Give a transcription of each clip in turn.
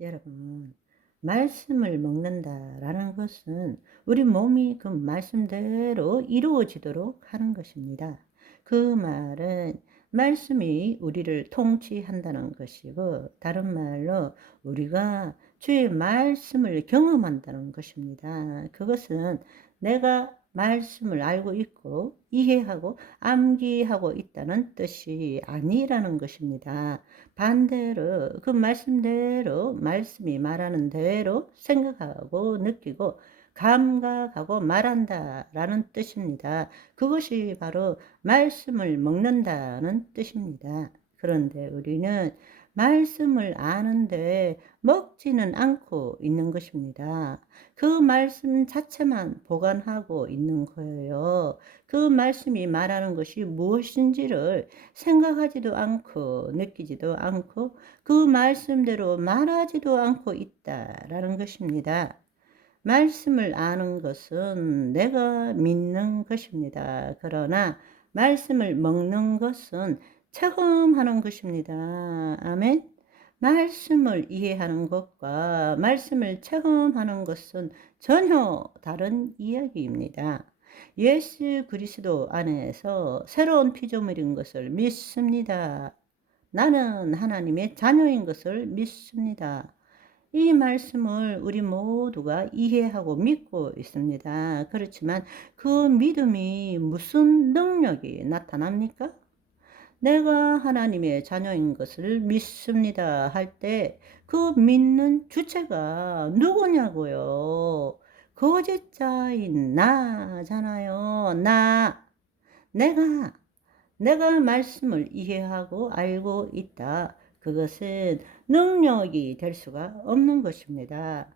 여러분, 말씀을 먹는다라는 것은 우리 몸이 그 말씀대로 이루어지도록 하는 것입니다. 그 말은 말씀이 우리를 통치한다는 것이고, 다른 말로 우리가 주의 말씀을 경험한다는 것입니다. 그것은 내가 말씀을 알고 있고 이해하고 암기하고 있다는 뜻이 아니라는 것입니다. 반대로 그 말씀대로 말씀이 말하는 대로 생각하고 느끼고 감각하고 말한다라는 뜻입니다. 그것이 바로 말씀을 먹는다는 뜻입니다. 그런데 우리는 말씀을 아는데 먹지는 않고 있는 것입니다. 그 말씀 자체만 보관하고 있는 거예요. 그 말씀이 말하는 것이 무엇인지를 생각하지도 않고 느끼지도 않고 그 말씀대로 말하지도 않고 있다라는 것입니다. 말씀을 아는 것은 내가 믿는 것입니다. 그러나 말씀을 먹는 것은 체험하는 것입니다. 아멘. 말씀을 이해하는 것과 말씀을 체험하는 것은 전혀 다른 이야기입니다. 예수 그리스도 안에서 새로운 피조물인 것을 믿습니다. 나는 하나님의 자녀인 것을 믿습니다. 이 말씀을 우리 모두가 이해하고 믿고 있습니다. 그렇지만 그 믿음이 무슨 능력이 나타납니까? 내가 하나님의 자녀인 것을 믿습니다 할 때 그 믿는 주체가 누구냐고요? 거짓자인 나잖아요. 내가 내가 말씀을 이해하고 알고 있다. 그것은 능력이 될 수가 없는 것입니다.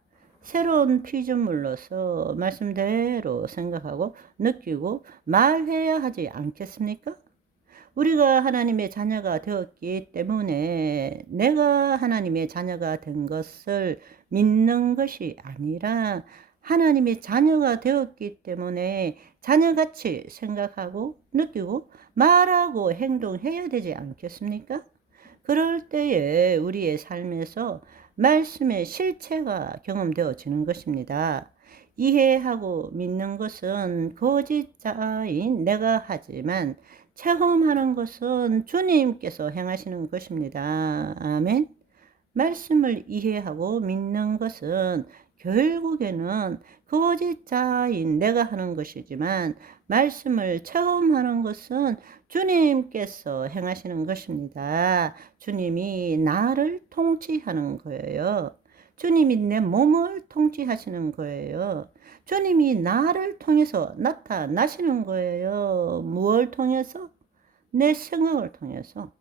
새로운 피조물로서 말씀대로 생각하고 느끼고 말해야 하지 않겠습니까? 우리가 하나님의 자녀가 되었기 때문에 내가 하나님의 자녀가 된 것을 믿는 것이 아니라 하나님의 자녀가 되었기 때문에 자녀같이 생각하고 느끼고 말하고 행동해야 되지 않겠습니까? 그럴 때에 우리의 삶에서 말씀의 실체가 경험되어지는 것입니다. 이해하고 믿는 것은 거짓자인 내가 하지만 체험하는 것은 주님께서 행하시는 것입니다. 아멘. 말씀을 이해하고 믿는 것은 결국에는 거짓자인 내가 하는 것이지만 말씀을 체험하는 것은 주님께서 행하시는 것입니다. 주님이 나를 통치하는 거예요. 주님이 내 몸을 통치하시는 거예요. 주님이 나를 통해서 나타나시는 거예요. 무엇을 통해서? 내 생각을 통해서,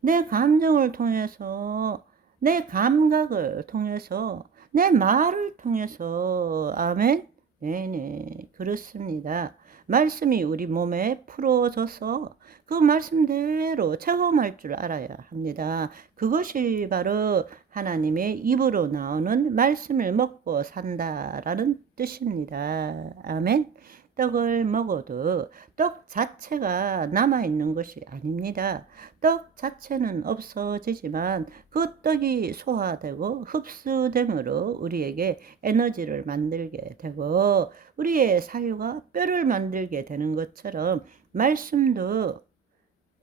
내 감정을 통해서, 내 감각을 통해서, 내 말을 통해서. 아멘. 네네, 그렇습니다. 말씀이 우리 몸에 풀어져서 그 말씀대로 체험할 줄 알아야 합니다. 그것이 바로 하나님의 입으로 나오는 말씀을 먹고 산다라는 뜻입니다. 아멘. 떡을 먹어도 떡 자체가 남아있는 것이 아닙니다. 떡 자체는 없어지지만 그 떡이 소화되고 흡수됨으로 우리에게 에너지를 만들게 되고 우리의 사유가 뼈를 만들게 되는 것처럼 말씀도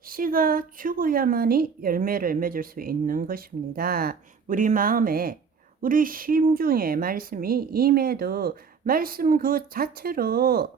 씨가 죽어야만이 열매를 맺을 수 있는 것입니다. 우리 마음에 우리 심중에 말씀이 임해도 말씀 그 자체로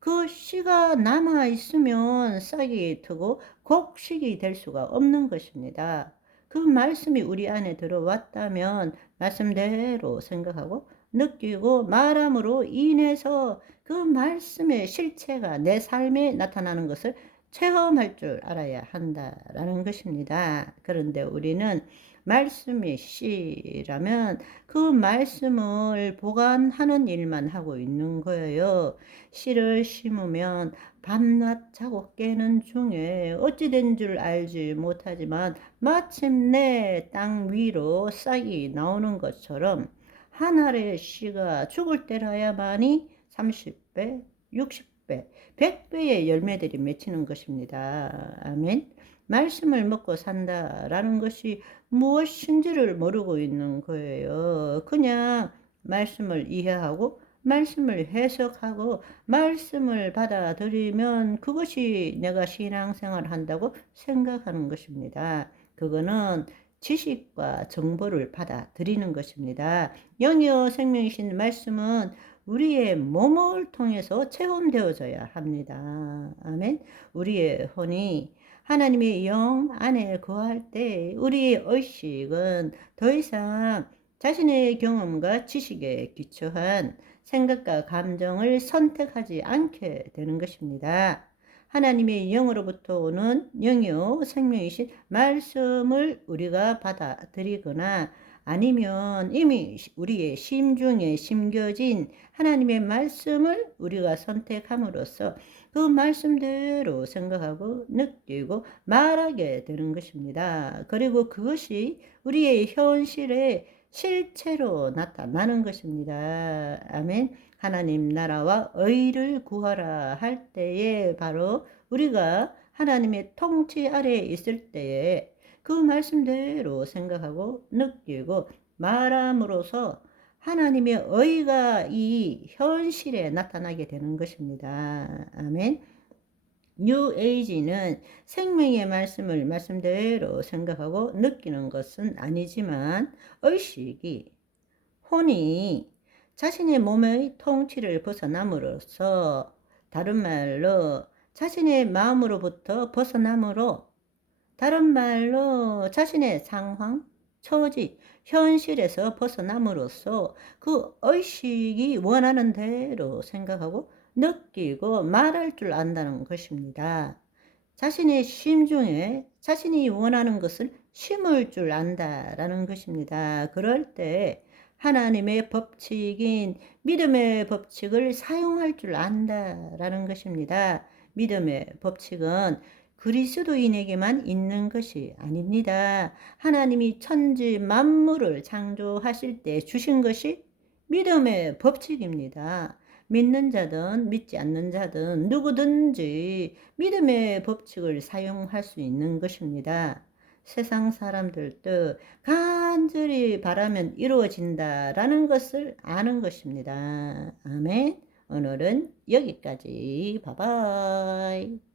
그 씨가 남아 있으면 싹이 트고 곡식이 될 수가 없는 것입니다. 그 말씀이 우리 안에 들어왔다면 말씀대로 생각하고 느끼고 말함으로 인해서 그 말씀의 실체가 내 삶에 나타나는 것을 체험할 줄 알아야 한다라는 것입니다. 그런데 우리는 말씀이 씨라면 그 말씀을 보관하는 일만 하고 있는 거예요. 씨를 심으면 밤낮 자고 깨는 중에 어찌 된 줄 알지 못하지만 마침내 땅 위로 싹이 나오는 것처럼 한 알의 씨가 죽을 때라야만이 30배, 60배, 100배의 열매들이 맺히는 것입니다. 아멘. 말씀을 먹고 산다라는 것이 무엇인지를 모르고 있는 거예요. 그냥 말씀을 이해하고 말씀을 해석하고 말씀을 받아들이면 그것이 내가 신앙생활을 한다고 생각하는 것입니다. 그거는 지식과 정보를 받아들이는 것입니다. 영이요 생명이신 말씀은 우리의 몸을 통해서 체험되어져야 합니다. 아멘. 우리의 혼이 하나님의 영 안에 거할 때 우리의 의식은 더 이상 자신의 경험과 지식에 기초한 생각과 감정을 선택하지 않게 되는 것입니다. 하나님의 영으로부터 오는 영이요 생명이신 말씀을 우리가 받아들이거나 아니면 이미 우리의 심중에 심겨진 하나님의 말씀을 우리가 선택함으로써 그 말씀대로 생각하고 느끼고 말하게 되는 것입니다. 그리고 그것이 우리의 현실의 실체로 나타나는 것입니다. 아멘. 하나님 나라와 의를 구하라 할 때에 바로 우리가 하나님의 통치 아래에 있을 때에 그 말씀대로 생각하고 느끼고 말함으로써 하나님의 의가 이 현실에 나타나게 되는 것입니다. 아멘. 뉴 에이지는 생명의 말씀을 말씀대로 생각하고 느끼는 것은 아니지만 의식이, 혼이 자신의 몸의 통치를 벗어남으로써, 다른 말로 자신의 마음으로부터 벗어남으로, 다른 말로 자신의 상황, 처지, 현실에서 벗어남으로써 그 의식이 원하는 대로 생각하고 느끼고 말할 줄 안다는 것입니다. 자신의 심중에 자신이 원하는 것을 심을 줄 안다라는 것입니다. 그럴 때 하나님의 법칙인 믿음의 법칙을 사용할 줄 안다라는 것입니다. 믿음의 법칙은 그리스도인에게만 있는 것이 아닙니다. 하나님이 천지 만물을 창조하실 때 주신 것이 믿음의 법칙입니다. 믿는 자든 믿지 않는 자든 누구든지 믿음의 법칙을 사용할 수 있는 것입니다. 세상 사람들도 간절히 바라면 이루어진다라는 것을 아는 것입니다. 아멘. 오늘은 여기까지. 바이바이.